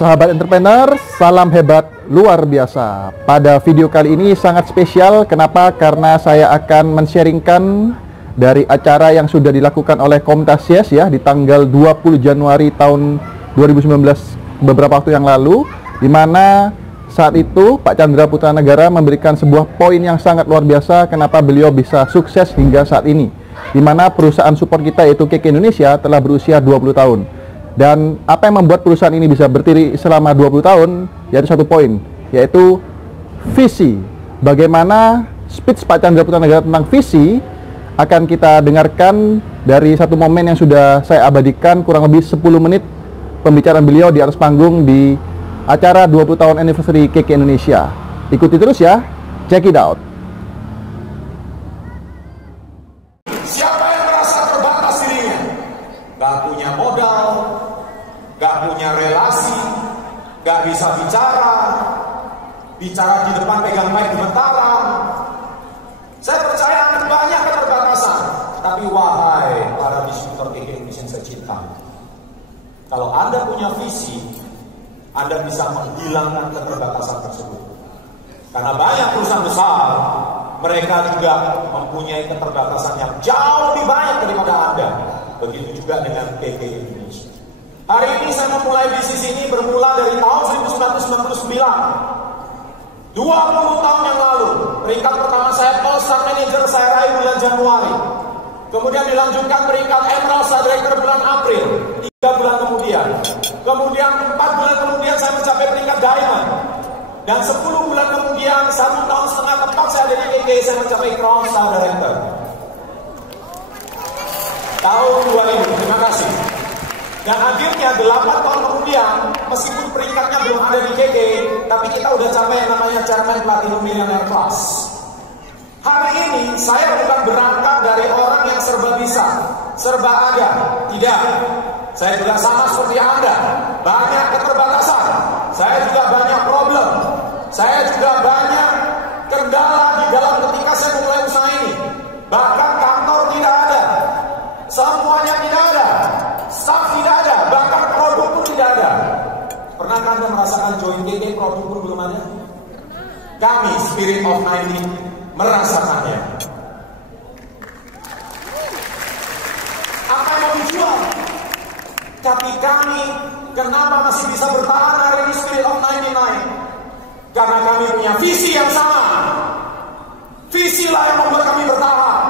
Sahabat entrepreneur, salam hebat luar biasa. Pada video kali ini sangat spesial. Kenapa? Karena saya akan men-sharingkan dari acara yang sudah dilakukan oleh Komunitas Yes ya di tanggal 20 Januari tahun 2019 beberapa waktu yang lalu, di mana saat itu Pak Chandra Putra Negara memberikan sebuah poin yang sangat luar biasa kenapa beliau bisa sukses hingga saat ini, di mana perusahaan support kita yaitu KK Indonesia telah berusia 20 tahun. Dan apa yang membuat perusahaan ini bisa berdiri selama 20 tahun, yaitu satu poin, yaitu visi. Bagaimana speech Pak Chandra Putra Negara tentang visi akan kita dengarkan dari satu momen yang sudah saya abadikan, kurang lebih 10 menit pembicaraan beliau di atas panggung di acara 20 tahun anniversary KK Indonesia. Ikuti terus ya, check it out. Siapa yang merasa terbatas dirinya? Gak punya modal, gak punya relasi, gak bisa bicara di depan pegang mic gemeteran. Saya percaya Anda banyak keterbatasan, tapi wahai para distributor KK Indonesia yang saya cinta, kalau Anda punya visi, Anda bisa menghilangkan keterbatasan tersebut. Karena banyak perusahaan besar, mereka juga mempunyai keterbatasan yang jauh lebih banyak daripada Anda. Begitu juga dengan KK Indonesia. Hari ini saya memulai bisnis ini bermula dari tahun 1999. 20 tahun yang lalu, peringkat pertama saya All-Star Manager saya raih bulan Januari. Kemudian dilanjutkan peringkat Emerald Star Director bulan April, 3 bulan kemudian. Kemudian 4 bulan kemudian saya mencapai peringkat Diamond. Dan 10 bulan kemudian, 1 tahun setengah tepat saya dari KK, saya mencapai Crown Star Director. Tahun 2000, terima kasih. Dan akhirnya 8 tahun kemudian, meskipun peringkatnya belum ada di KK, tapi kita udah capai yang namanya Chairman Platinum Millionaire Class. Hari ini saya bukan berangkat dari orang yang serba bisa, serba ada. Tidak. Saya juga sama seperti Anda. Banyak keterbatasan. Saya juga banyak problem. Saya juga banyak kendala di dalam ketika saya memulai usaha ini. Bahkan kantor tidak ada. Semuanya tidak ada. Staff tidak ada. Bahkan produk pun tidak ada. Pernahkah Anda merasakan join KK produk pun belum ada? Kami Spirit of 90 merasakannya. Apa yang mau dijual? Tapi kami kenapa masih bisa bertahan hari ini Spirit of 99? Karena kami punya visi yang sama. Visilah yang membuat kami bertahan.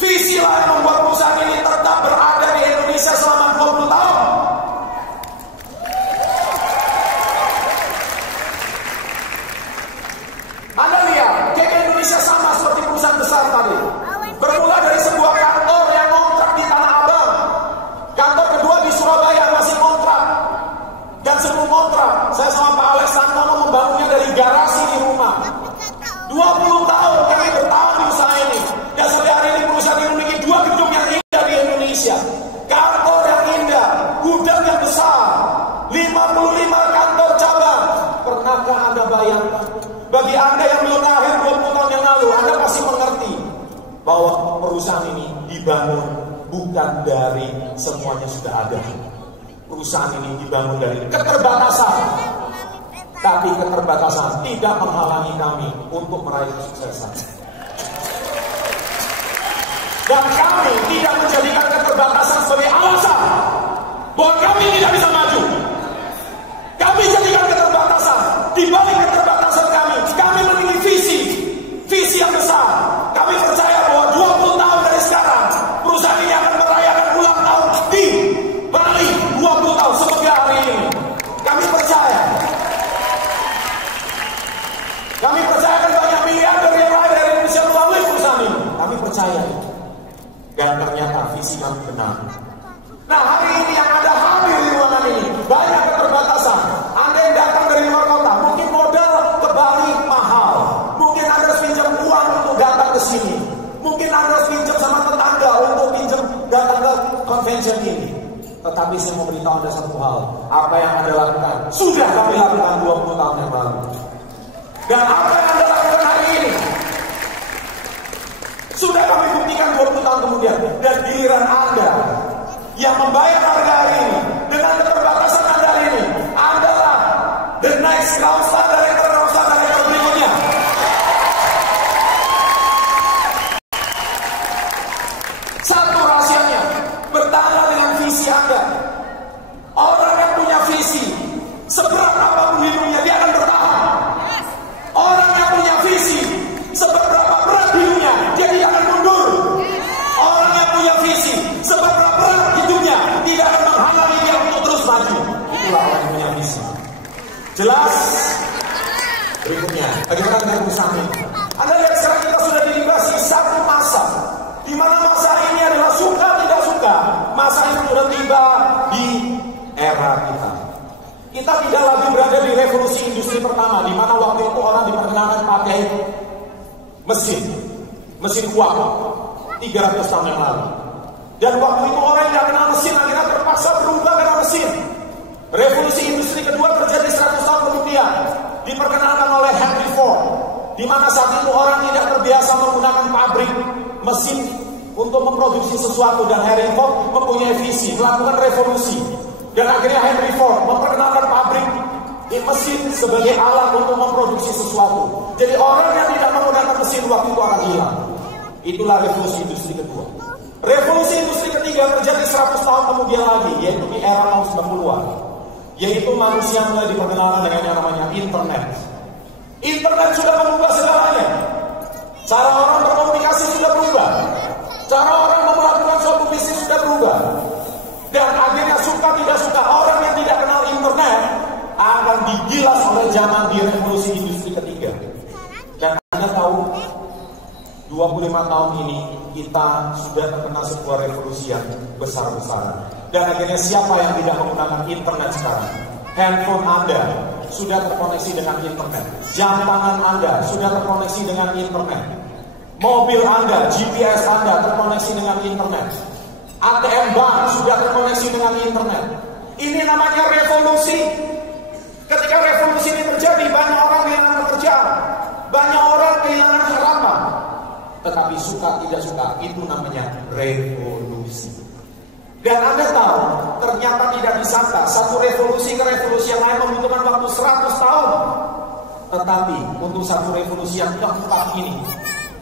Visilah yang membuat perusahaan ini tetap berada di Indonesia selama 20 tahun. Anda lihat, KK Indonesia sama seperti perusahaan besar tadi. Bermula dari sebuah kantor yang ngontrak di Tanah Abang. Kantor kedua di Surabaya masih ngontrak. Dan sebelum ngontrak, saya sama Pak Alex Santono membangunnya dari garasi di rumah. 20 tahun kami bertahan di usaha ini. Dan sampai hari ini perusahaan ini memiliki 2 gedung yang indah di Indonesia. Kantor yang indah, gudang yang besar, 55 kantor cabang. Pernahkah Anda bayangkan? Bagi Anda yang belum lahir 20 tahun yang lalu, Anda pasti mengerti bahwa perusahaan ini dibangun bukan dari semuanya sudah ada. Perusahaan ini dibangun dari keterbatasan. Tapi keterbatasan tidak menghalangi kami untuk meraih kesuksesan. Dan kami tidak menjadikan keterbatasan sebagai alasan bahwa kami tidak bisa maju. Kami jadikan keterbatasan di balik keterbatasan kami. Kami memiliki visi yang besar. Kami percaya bahwa 20 tahun dari sekarang perusahaan ini akan merayakan ulang tahun di Bali 20 tahun seperti hari ini. Kami percaya. Kami percaya akan banyak miliarder yang lahir dari Indonesia melalui perusahaan ini. Kami percaya. Dan ternyata visi kami benar. Nah, hari ini yang ada hadir di ruangan ini banyak keterbatasan. Anda yang datang dari luar kota, mungkin modal ke Bali mahal. Mungkin Anda harus pinjam uang untuk datang ke sini. Mungkin Anda harus pinjam sama tetangga untuk pinjam datang ke convention ini. Tetapi saya mau beritahu Anda satu hal. Apa yang Anda lakukan sudah kami lakukan 20 tahun yang lalu. Dan apa yang Anda lakukan hari ini sudah kami buktikan 20 tahun kemudian. Dan giliran Anda yang membayar harga hari ini dengan keterbatasan Anda hari ini, Anda yang punya visi. Jelas? Berikutnya, bagaimana dengan perusahaan ini? Anda lihat sekarang kita sudah dilibasi satu masa, di mana masa ini adalah suka tidak suka. Masa itu sudah tiba di era kita. Kita tidak lagi berada di revolusi industri pertama, di mana waktu itu orang diperkenalkan pakai mesin uap 300 tahun yang lalu. Dan waktu itu orang yang tidak kenal mesin akhirnya terpaksa berubah karena mesin. Revolusi industri kedua terjadi 100 tahun kemudian, diperkenalkan oleh Henry Ford, di mana saat itu orang tidak terbiasa menggunakan pabrik mesin untuk memproduksi sesuatu, dan Henry Ford mempunyai visi melakukan revolusi. Dan akhirnya Henry Ford memperkenalkan pabrik mesin sebagai alat untuk memproduksi sesuatu. Jadi orang yang tidak menggunakan mesin waktu itu akan hilang. Itulah revolusi industri kedua. Revolusi industri ketiga terjadi 100 tahun kemudian lagi, yaitu di era tahun 90-an. Yaitu manusia mulai diperkenalkan dengan yang namanya internet. Internet sudah mengubah segalanya. Cara orang berkomunikasi sudah berubah. Cara orang melakukan suatu bisnis sudah berubah. Dan akhirnya suka tidak suka, orang yang tidak kenal internet akan digilas oleh zaman di revolusi industri ketiga. Dan Anda tahu, 25 tahun ini kita sudah terkena sebuah revolusi yang besar-besaran. Dan akhirnya siapa yang tidak menggunakan internet sekarang? Handphone Anda sudah terkoneksi dengan internet. Jam tangan Anda sudah terkoneksi dengan internet. Mobil Anda, GPS Anda terkoneksi dengan internet. ATM bank sudah terkoneksi dengan internet. Ini namanya revolusi. Ketika revolusi ini terjadi, banyak orang kehilangan pekerjaan, banyak orang kehilangan harapan. Tetapi suka tidak suka, itu namanya revolusi. Dan Anda tahu, ternyata tidak disangka, satu revolusi ke revolusi yang lain membutuhkan waktu 100 tahun. Tetapi untuk satu revolusi yang keempat ini,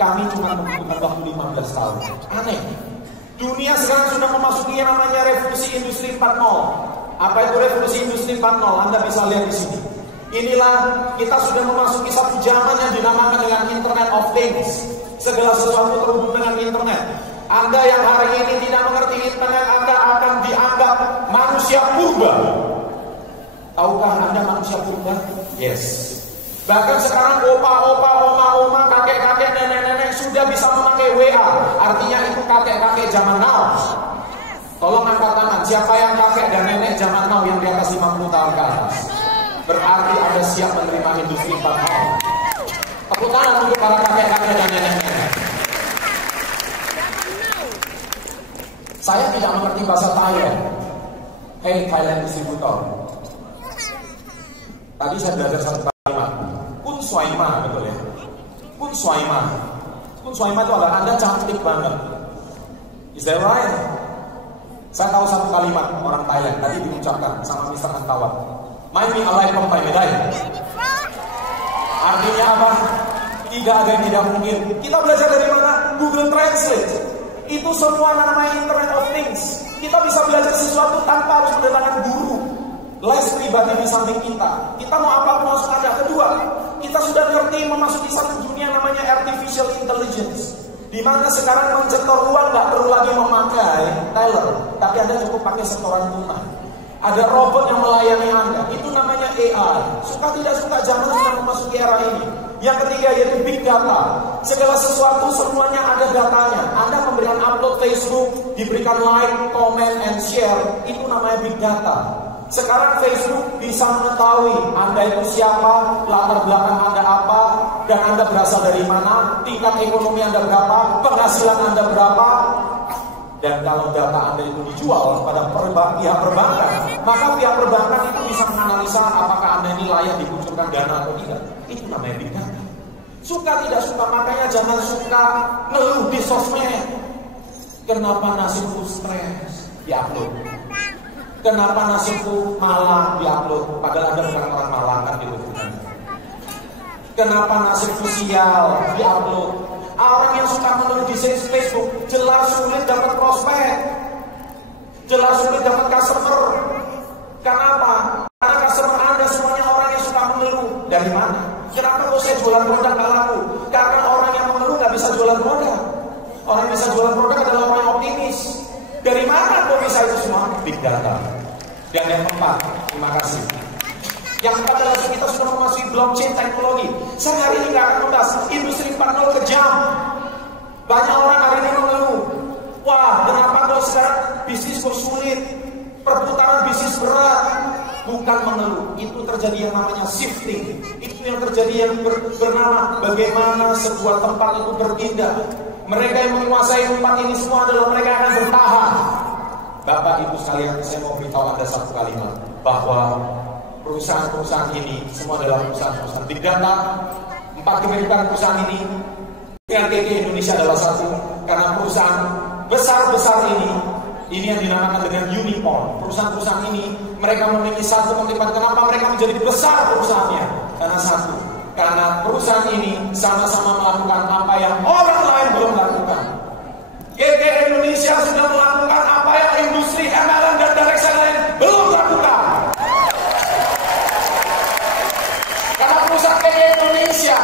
kami cuma membutuhkan waktu 15 tahun. Aneh. Dunia sekarang sudah memasuki yang namanya revolusi industri 4.0. Apa itu revolusi industri 4.0? Anda bisa lihat di sini. Inilah kita sudah memasuki satu zaman yang dinamakan dengan Internet of Things. Segala sesuatu terhubung dengan internet. Anda yang hari ini tidak mengerti internet, Anda akan dianggap manusia purba. Tahukah Anda manusia purba? Yes. Bahkan sekarang opa-opa, oma-oma, kakek-kakek, nenek-nenek sudah bisa memakai WA. Artinya itu kakek-kakek zaman now. Tolong angkat tangan, siapa yang kakek dan nenek zaman now yang di atas 50 tahun ke atas? Berarti Anda siap menerima industri 4.0. Tepuk tangan untuk para kakek-kakek dan nenek-nenek. Saya tidak mengerti bahasa Thailand. Hey Thailand distributor. Tadi saya belajar satu kalimat. Kun Swaima, betul ya? Kun Swaima. Kun Swaima itu adalah Anda cantik banget. Is that right? Saya tahu satu kalimat orang Thailand tadi diucapkan sama Mr. Antawat. Mai mi alai pempai medai. Artinya apa? Tidak ada yang tidak mungkin. Kita belajar dari mana? Google Translate. Itu semua namanya Internet of Things. Kita bisa belajar sesuatu tanpa harus mendatangkan guru. Les pribadi di samping kita. Kita mau apa pun harus ada. Kedua, kita sudah ngerti memasuki satu dunia namanya artificial intelligence, di mana sekarang mencetor uang nggak perlu lagi memakai teller, tapi Anda cukup pakai setoran tunai. Ada robot yang melayani Anda. Itu namanya AI. Suka tidak suka, zaman sudah memasuki era ini. Yang ketiga yaitu big data. Segala sesuatu semuanya ada datanya. Anda memberikan upload Facebook, diberikan like, comment, and share. Itu namanya big data. Sekarang Facebook bisa mengetahui Anda itu siapa, latar belakang Anda apa, dan Anda berasal dari mana, tingkat ekonomi Anda berapa, penghasilan Anda berapa. Dan kalau data Anda itu dijual kepada pihak perbankan, maka pihak perbankan itu bisa menganalisa apakah Anda ini layak dikucurkan dana atau tidak. Itu namanya big data. Suka tidak suka, makanya jangan suka ngeluh di sosmed. Kenapa nasibku stres? Diupload. Kenapa nasibku malang? Diupload. Padahal Anda bukan orang malang kan gitu. Kenapa nasibku sial? Diupload. Orang yang suka mengeluh di Facebook jelas sulit dapat prospek, jelas sulit dapat customer. Kenapa? Karena customer Anda semuanya orang yang suka mengeluh. Dari mana? Kenapa kok saya jualan produk nggak laku? Karena orang yang mengeluh nggak bisa jualan produk. Orang yang bisa jualan produk adalah orang yang optimis. Dari mana kok bisa itu semua? Big data. Dan yang keempat, Terima kasih. Yang keempat adalah kita sudah memasuki blockchain teknologi. Saya hari ini nggak akan membahas industri 4.0 kejam. Banyak orang hari ini mengeluh, wah kenapa kok sekarang bisnis kok sulit, perputaran bisnis berat. Bukan mengeluh, itu terjadi yang namanya shifting. Itu yang terjadi yang bernama bagaimana sebuah tempat itu berpindah. Mereka yang menguasai tempat ini semua adalah mereka yang akan bertahan. Bapak Ibu sekalian, saya mau beritahu Anda satu kalimat, bahwa perusahaan-perusahaan ini semua adalah perusahaan-perusahaan big data. 4 kepemilikan perusahaan ini, RTT Indonesia adalah satu, karena perusahaan besar-besar ini yang dinamakan dengan unicorn. Perusahaan-perusahaan ini mereka memiliki satu komitmen. Kenapa mereka menjadi besar perusahaannya? Karena satu, karena perusahaan ini sama-sama melakukan apa yang orang lain belum lakukan. GT Indonesia sudah melakukan apa yang industri MLM dan direct lain belum lakukan. Karena perusahaan GT Indonesia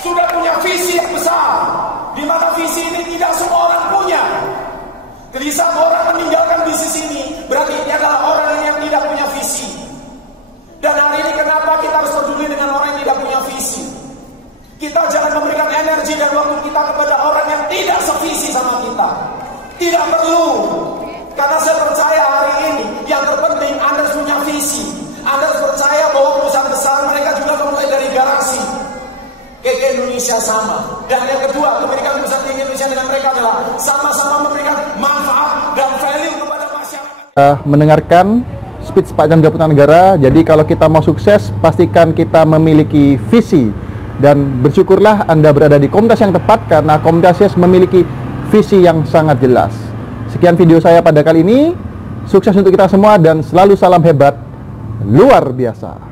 sudah punya visi yang besar, di mana visi ini tidak semua orang punya. Jadi saat orang meninggalkan bisnis ini, berarti dia adalah orang yang tidak punya visi. Dan hari ini kenapa kita harus peduli dengan orang yang tidak punya visi? Kita jangan memberikan energi dan waktu kita kepada orang yang tidak sevisi sama kita. Tidak perlu. Karena saya percaya hari ini yang terpenting Anda harus punya visi. Anda harus percaya bahwa perusahaan besar mereka juga memulai dari galaksi. KK Indonesia sama. Dan yang kedua, kepemilikan perusahaan tinggi Indonesia dengan mereka adalah sama-sama memberikan manfaat dan value kepada masyarakat. Mendengarkan speech Pak Jam Jabatan Negara. Jadi kalau kita mau sukses, pastikan kita memiliki visi. Dan bersyukurlah Anda berada di komunitas yang tepat, karena komunitas Yes memiliki visi yang sangat jelas. Sekian video saya pada kali ini. Sukses untuk kita semua dan selalu salam hebat luar biasa.